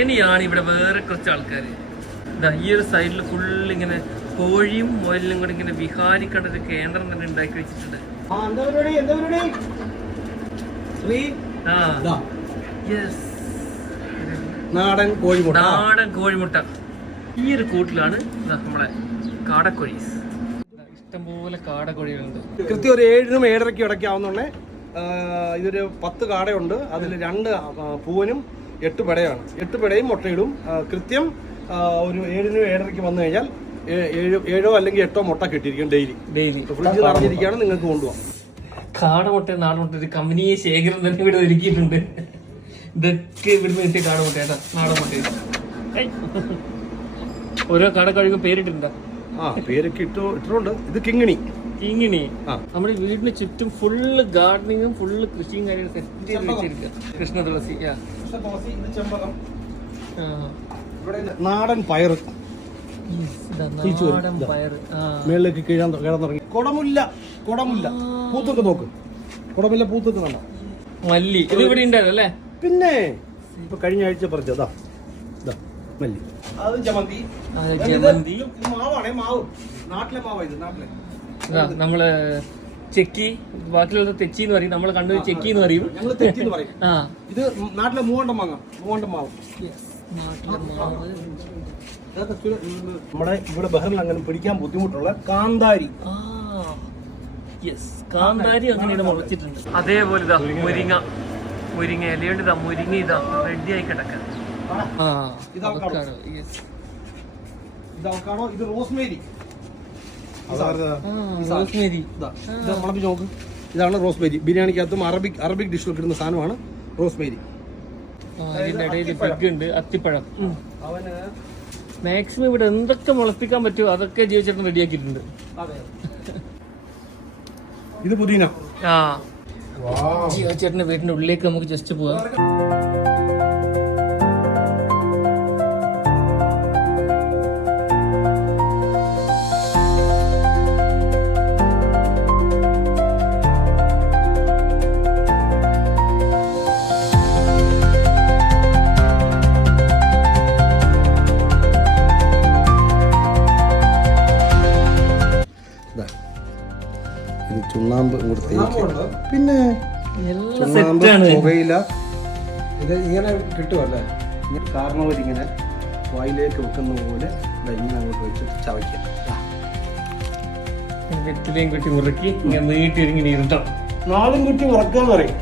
ഇനിയാണ് ഇവിടെ വേറെ കുറച്ച് ആൾക്കാർ. ഈ ഒരു സൈഡിൽ ഫുൾ ഇങ്ങനെ കോഴിയും മുയലിനും കൂടി ഇങ്ങനെ വിഹാരിക്കേണ്ട ഒരു കേന്ദ്രം തന്നെ ഉണ്ടാക്കി വെച്ചിട്ടുണ്ട്. നാടൻ കോഴിമുട്ട. ഈ ഒരു കൂട്ടിലാണ് നമ്മളെ കാടക്കോഴീസ്. ഇഷ്ടംപോലെ കാടക്കോഴികളുണ്ട്. കൃത്യം ഒരു 7-നും 7:30 ഇടയ്ക്കാവുന്നുണ്ടേ. ഇതൊരു 10 കാടയുണ്ട്. അതിൽ 2 പൂവനും 8 പെടയാണ്. 8 പെടയും മുട്ടയിടും. കൃത്യം ഒരു 7-നും 7:30 വന്നു കഴിഞ്ഞാൽ 7 അല്ലെങ്കിൽ 8 മുട്ട കിട്ടിയിരിക്കും ഡെയിലി. ഫ്രിഡ്ജ് നിറഞ്ഞിരിക്കുകയാണ്, നിങ്ങൾക്ക് കൊണ്ടുപോകാം. കാടമുട്ട നാടൻമുട്ട ഒരു കമ്പനിയെ ശേഖരം തന്നെ ഇവിടെ ഒരുക്കിയിട്ടുണ്ട്. ഇതൊക്കെ ഇവിടുന്ന് കിട്ടിയ കാടമുട്ട കേട്ടോ, നാടൻമുട്ട. ഓരോ കാടക്കോഴിക്കും പേരിട്ടിട്ടുണ്ടോ? പേരൊക്കെ ഇട്ടിട്ടുണ്ട്. ഇത് കിങ്ങിണി. നമ്മുടെ വീടിന് ചുറ്റും ഫുള്ള് ഗാർഡനിങ്ങും ഫുള്ള് കൃഷിയും കാര്യങ്ങളും സെറ്റ് ചെയ്ത് വെച്ചിരിക്കുക. കൃഷ്ണ തുളസി, നാടൻ പയറ്, മേളിലേക്ക് കിഴന്നിറങ്ങി. കൊടമുല്ല പൂത്തൊക്കെ നോക്ക്. കൊടമില്ല പൂത്തൊക്കെ വേണ്ട. മല്ലി ഇത് ഇവിടെ ഉണ്ടായിരുന്നല്ലേ? പിന്നെ ഇപ്പൊ കഴിഞ്ഞ ആഴ്ച പറിച്ചതാ മല്ലി. അത് ജമന്തി. മാവാണേ, മാവ്. നാട്ടിലെ മാവാ ഇത്. നാട്ടിലെ നമ്മള് ചെക്കി, ബാക്കിയുള്ള തെച്ചി എന്ന് പറയും, നമ്മള് കണ്ടത് ചെക്കി എന്ന് പറയും. ഞങ്ങള് തെച്ചി എന്ന് പറയും. ഇത് നാട്ടിലെ മൂവണ്ടം മാങ്ങ, മൂവണ്ടം മാവ്. നമ്മുടെ ഇവിടെ ബഹറിൽ അങ്ങനെ പിടിക്കാൻ ബുദ്ധിമുട്ടുള്ള കാന്താരി. കാന്താരി അങ്ങനെ മുളച്ചിട്ടുണ്ട്. അതേപോലെ ഇതാ മുരിങ്ങ ഇലയുണ്ട്. മുരിങ്ങ ഇതാ റെഡി ആയി കിടക്കാൻ. ഇത് റോസ്മേരി. നോക്ക്, ഇതാണ് റോസ്മേരി. ബിരിയാണിക്കകത്തും അറബിക് ഡിഷിലൊക്കെ ഇടുന്ന സാധനമാണ് റോസ്മേരി. അതിന്റെ ഇടയിൽ പിഗ് ഉണ്ട്, അത്തിപ്പഴം. മാക്സിമം ഇവിടെ എന്തൊക്കെ മുളപ്പിക്കാൻ പറ്റുമോ അതൊക്കെ ജീവിച്ചേട്ടൻ റെഡിയാക്കിയിട്ടുണ്ട്. ഇത് പുതിന. ജീവചേട്ടന്റെ വീടിന്റെ ഉള്ളിലേക്ക് നമുക്ക് ജസ്റ്റ് പോവാം. ചുണ്ണാമ്പ് പിന്നെ ചുണ്ണാമ്പ് പുകയില. ഇത് ഇങ്ങനെ കിട്ടുമല്ലേ? കാരണവരിങ്ങനെ വായിലേക്ക് വെക്കുന്ന പോലെ ഇങ്ങനെ അങ്ങോട്ട് വെച്ചിട്ട് ചവയ്ക്കാം. വെറ്റിലയും കുട്ടി മുറുക്കി ഇങ്ങനെ നീട്ടി ഒരുങ്ങി നീട്ടോ. നാളും കുട്ടി ഉറക്കാന്ന് പറയും.